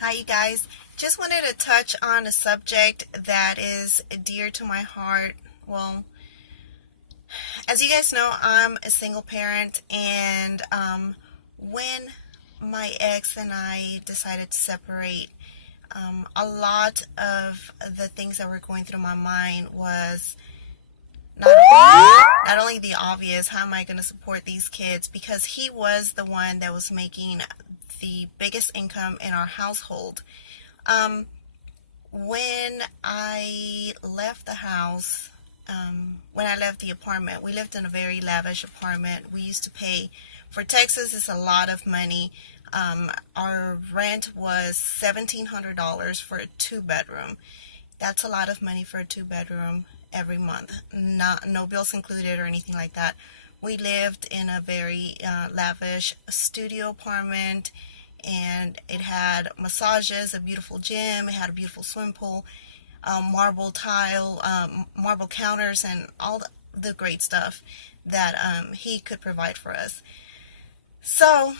Hi, you guys. Just wanted to touch on a subject that is dear to my heart. Well, as you guys know, I'm a single parent, and when my ex and I decided to separate, a lot of the things that were going through my mind was not only the obvious, how am I going to support these kids? Because he was the one that was making the biggest income in our household. Um, When I left the house, when I left the apartment, we lived in a very lavish apartment. We used to pay, for Texas, it's a lot of money. Our rent was $1,700 for a two-bedroom. That's a lot of money for a two-bedroom every month. Not no bills included or anything like that. We lived in a very lavish studio apartment, and it had massages, a beautiful gym, it had a beautiful swimming pool, marble tile, marble counters, and all the great stuff that he could provide for us. So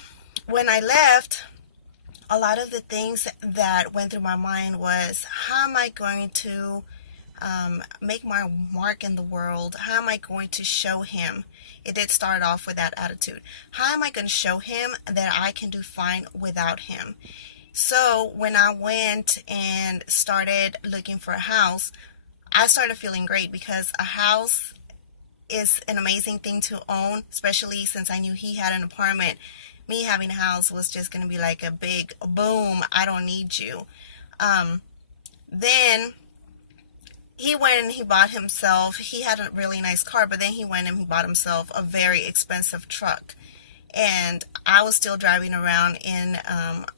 when I left, a lot of the things that went through my mind was, how am I going to make my mark in the world? How am I going to show him? It did start off with that attitude. How am I going to show him that I can do fine without him? So when I went and started looking for a house, I started feeling great because a house is an amazing thing to own, especially since I knew he had an apartment. Me having a house was just going to be like a big boom. I don't need you. Then he went and he bought himself, he had a really nice car, but then he went and he bought himself a very expensive truck. And I was still driving around in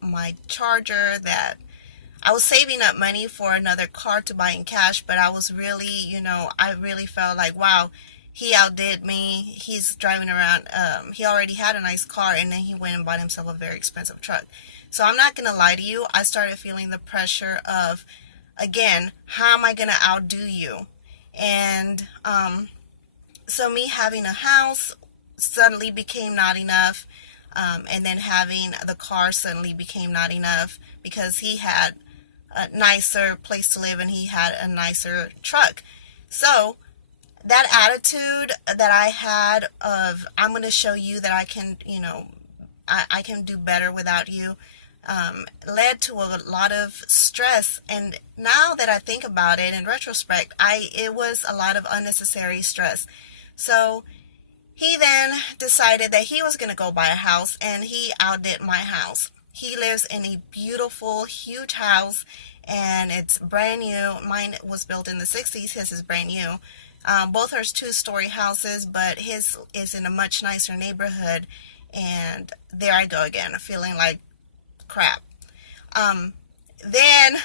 my Charger that I was saving up money for another car to buy in cash, but I was really, I really felt like, wow, he outdid me. He's driving around. He already had a nice car, and then he went and bought himself a very expensive truck. So I'm not going to lie to you. I started feeling the pressure of, again, how am I going to outdo you? And so me having a house suddenly became not enough. And then having the car suddenly became not enough because he had a nicer place to live and he had a nicer truck. So that attitude that I had of, I'm going to show you that I can, I can do better without you, led to a lot of stress. And now that I think about it in retrospect, it was a lot of unnecessary stress. So he then decided that he was going to go buy a house, and he outdid my house. He lives in a beautiful, huge house, and it's brand new. Mine was built in the 60s. His is brand new. Both are two-story houses, but his is in a much nicer neighborhood. And there I go again, feeling like crap. Then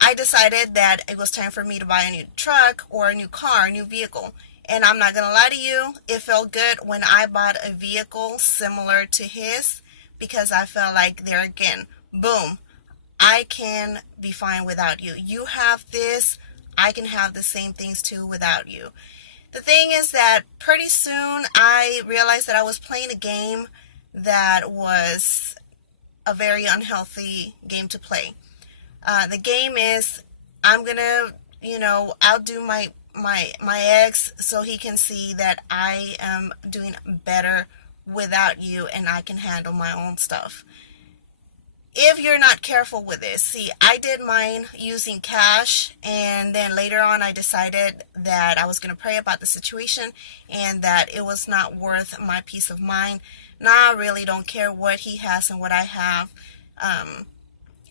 I decided that it was time for me to buy a new truck or a new car, a new vehicle. And I'm not going to lie to you, it felt good when I bought a vehicle similar to his, because I felt like there again, boom, I can be fine without you. You have this, I can have the same things too without you. The thing is that pretty soon I realized that I was playing a game that was a very unhealthy game to play. The game is, I'm going to, outdo my ex so he can see that I am doing better without you and I can handle my own stuff. If you're not careful with this, see, I did mine using cash, and then later on I decided that I was going to pray about the situation and that it was not worth my peace of mind. Now I really don't care what he has and what I have.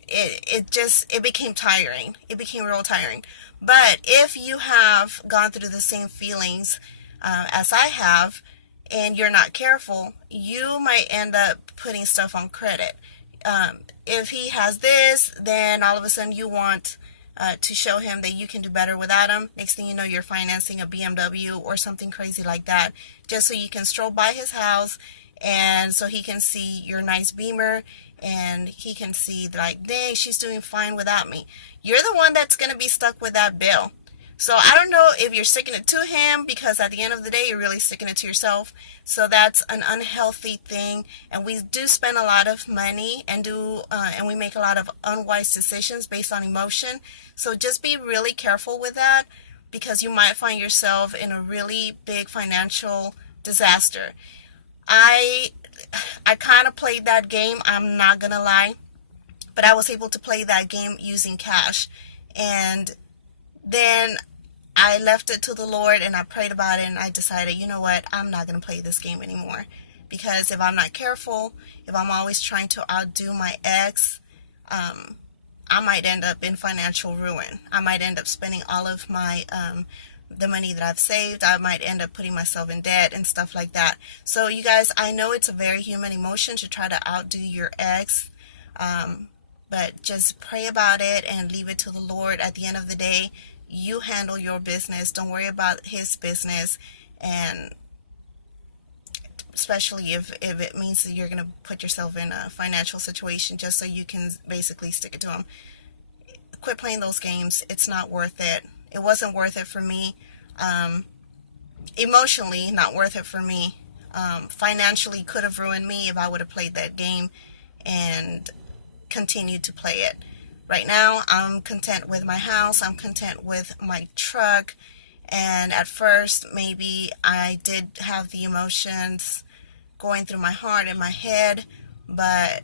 It became tiring. It became real tiring. But if you have gone through the same feelings as I have, and you're not careful, you might end up putting stuff on credit. If he has this, then all of a sudden you want to show him that you can do better without him. Next thing you know, you're financing a BMW or something crazy like that, just so you can stroll by his house and so he can see your nice Beamer and he can see like, dang, she's doing fine without me. You're the one that's going to be stuck with that bill. So I don't know if you're sticking it to him, because at the end of the day, you're really sticking it to yourself. So that's an unhealthy thing. And we do spend a lot of money and we make a lot of unwise decisions based on emotion. So just be really careful with that, because you might find yourself in a really big financial disaster. I I kind of played that game, I'm not gonna lie, but I was able to play that game using cash. And then I left it to the Lord and I prayed about it, and I decided, you know what, I'm not going to play this game anymore. Because if I'm not careful, if I'm always trying to outdo my ex, um, I might end up in financial ruin. I might end up spending all of the money that I've saved. I might end up putting myself in debt and stuff like that. So, you guys, I know it's a very human emotion to try to outdo your ex, um, but just pray about it and leave it to the Lord. At the end of the day, you handle your business. Don't worry about his business. And especially if it means that you're going to put yourself in a financial situation just so you can basically stick it to him. Quit playing those games. It's not worth it. It wasn't worth it for me. Um, Emotionally, not worth it for me. Financially, could have ruined me if I would have played that game and continued to play it. Right now, I'm content with my house. I'm content with my truck. And at first, maybe I did have the emotions going through my heart and my head, but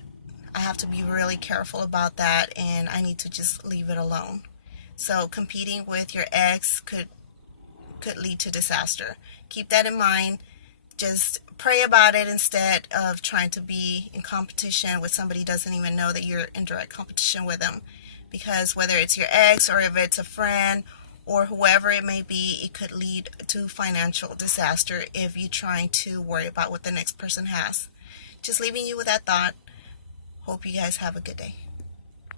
I have to be really careful about that, and I need to just leave it alone. So competing with your ex could lead to disaster. Keep that in mind. Just pray about it instead of trying to be in competition with somebody who doesn't even know that you're in direct competition with them. Because whether it's your ex or if it's a friend or whoever it may be, it could lead to financial disaster if you're trying to worry about what the next person has. Just leaving you with that thought. Hope you guys have a good day.